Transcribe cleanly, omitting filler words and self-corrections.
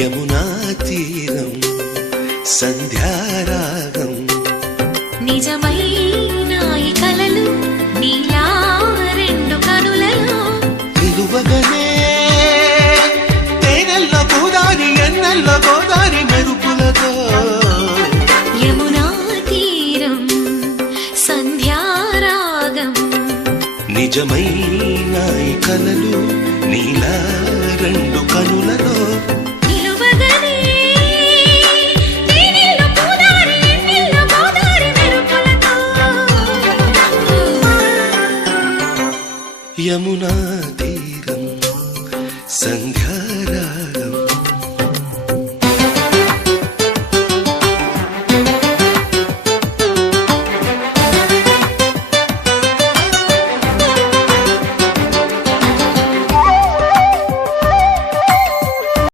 యమునా తీరం సంధ్యారాగం నిజమైన ఈ కలలు నీలా రెండు కనులలో నిలువగనే తేనెల్లో గోదారి ఎన్నెల్లో గోదారి మెరుపులతో యమునా తీరం సంధ్యారాగం నిజమైన ఈ కలలు నీలా రెండు కనులలో